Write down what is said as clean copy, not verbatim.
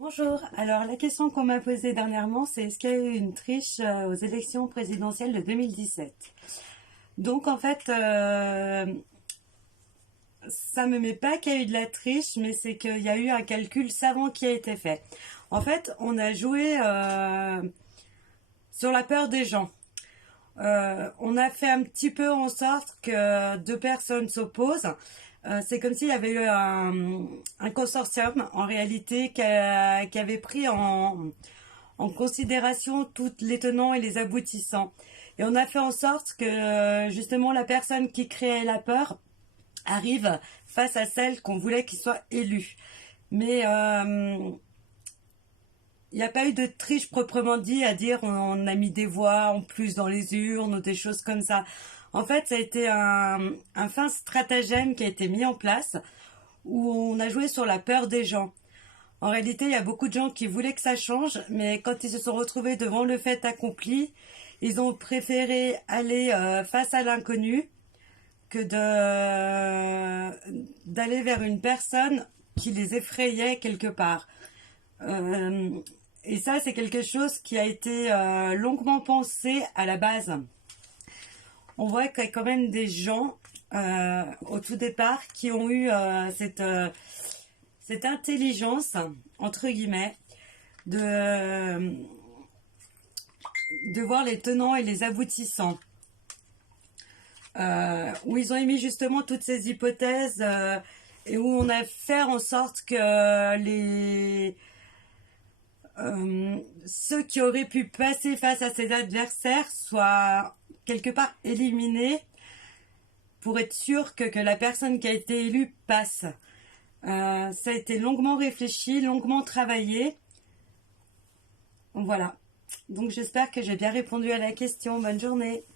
Bonjour, alors la question qu'on m'a posée dernièrement, c'est est-ce qu'il y a eu une triche aux élections présidentielles de 2017? Donc en fait, ça me met pas qu'il y a eu de la triche, mais c'est qu'il y a eu un calcul savant qui a été fait. En fait, on a joué sur la peur des gens. On a fait un petit peu en sorte que deux personnes s'opposent. C'est comme s'il y avait eu un consortium en réalité qui avait pris en considération tous les tenants et les aboutissants. Et on a fait en sorte que justement la personne qui créait la peur arrive face à celle qu'on voulait qu'il soit élu. Mais il n'y a pas eu de triche proprement dit à dire on a mis des voix en plus dans les urnes ou des choses comme ça. En fait, ça a été un fin stratagème qui a été mis en place où on a joué sur la peur des gens. En réalité, il y a beaucoup de gens qui voulaient que ça change, mais quand ils se sont retrouvés devant le fait accompli, ils ont préféré aller face à l'inconnu que d'aller vers une personne qui les effrayait quelque part. Euh, et ça, c'est quelque chose qui a été longuement pensé à la base. On voit qu'il y a quand même des gens au tout départ qui ont eu cette intelligence, entre guillemets, de, de voir les tenants et les aboutissants. Où ils ont émis justement toutes ces hypothèses et où on a fait en sorte que ceux qui auraient pu passer face à ces adversaires soient quelque part éliminés pour être sûr que la personne qui a été élue passe. Ça a été longuement réfléchi, longuement travaillé. Voilà. Donc j'espère que j'ai bien répondu à la question. Bonne journée.